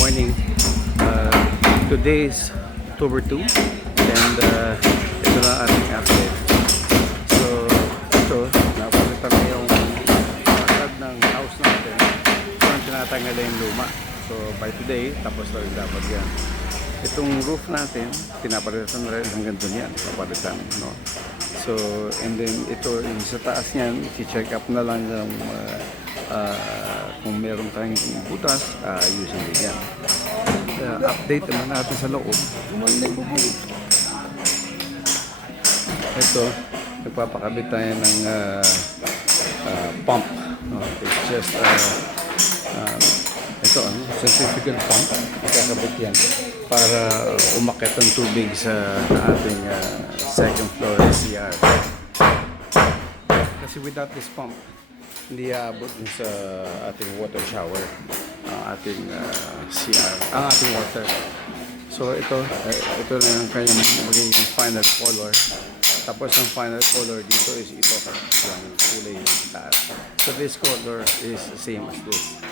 morning. Today is October 2 and ito na ating update. So, ito, napalitan na yung facade ng house natin. So, tinatanggal na yung luma. So, by today, tapos na rin dapat yan. Itong roof natin, pinapalitan na rin hanggang dun yan. Papalitan, no? So, and then ito, yung sa taas niyan, i-check up na lang yung kung meron tayong butas, ayusin din yan. Update naman natin sa loob. Ito, nagpapakabit tayo ng pump. It's just ito, centrifugal pump. Ikakabit yan para umakyat ang tubig sa ating second floor CR. Kasi without this pump, hindi aabot sa ating water shower, ang ating CR, ang ating water. So ito na yung kanyang magiging final color. Tapos ang final color dito is ito, yung kulay ng taas. So this color is the same as this.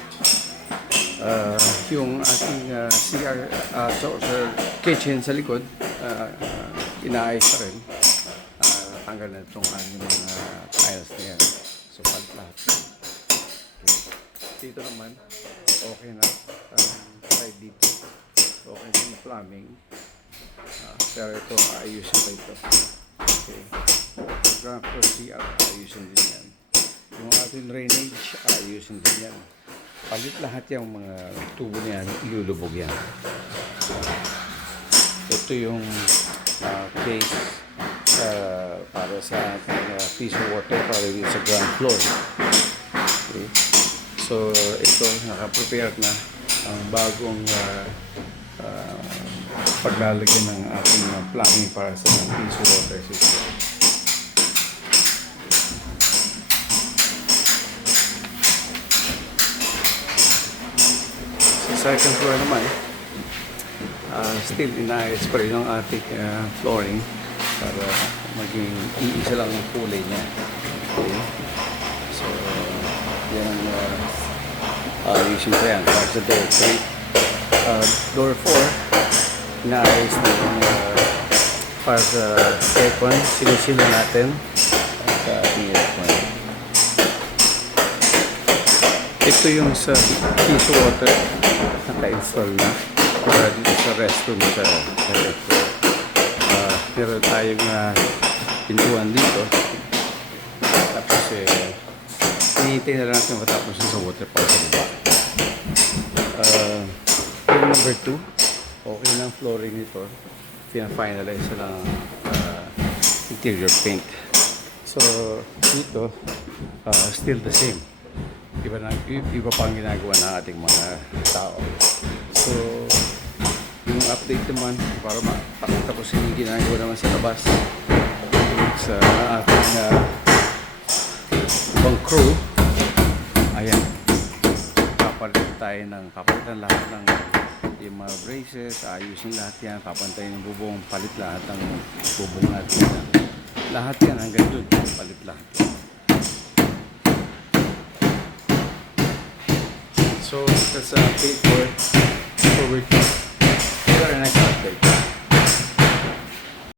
Yung ating CR, sa kitchen sa likod, inaayos na rin. Tanggal na itong mga tiles na yan. So, palit lahat. Okay. Dito naman, okay na. Side dito. Okay na yung plumbing. Pero ito, ayusin pa ito. Okay. Ground floor CR, ayusin din yan. Yung ating drainage, ayusin din yan. Palit lahat yung mga tubo na yan, ilulubog yan. Ito yung case para sa piece of water para dito sa ground floor. Okay. So ito, naka-prepare na ang bagong paglalagyan ng ating plumbing para sa piece of water system. Sa second floor naman, still inaayos pa rin ang ating flooring para maging iisa lang ang kulay niya. Okay. So, yan ang using pa yan. Para sa door 3. Door 4, inaayos na yung para sa aircon. Sinisila natin sa ating aircon. Ito yung sa piece of water naka-install na para dito sa restroom sa restroom. Meron tayong pintuan dito. Tapos hinihintay na natin matapos sa water para sa baba. Yung number 2, okay na ang flooring nito. Pina-finalize na lang interior paint. So dito, still the same. Iba pa ang ginagawa ng ating mga tao. So yung update naman para makita ko yung ginagawa naman sa labas sa ating ibang crew. Ayan, papalitan lahat ng yung mga braces, ayusin lahat yan, papantayin ng bubong, palit lahat ng bubong natin. Lahat yan hanggang doon, palit lahat. So that's update for week. See you next time.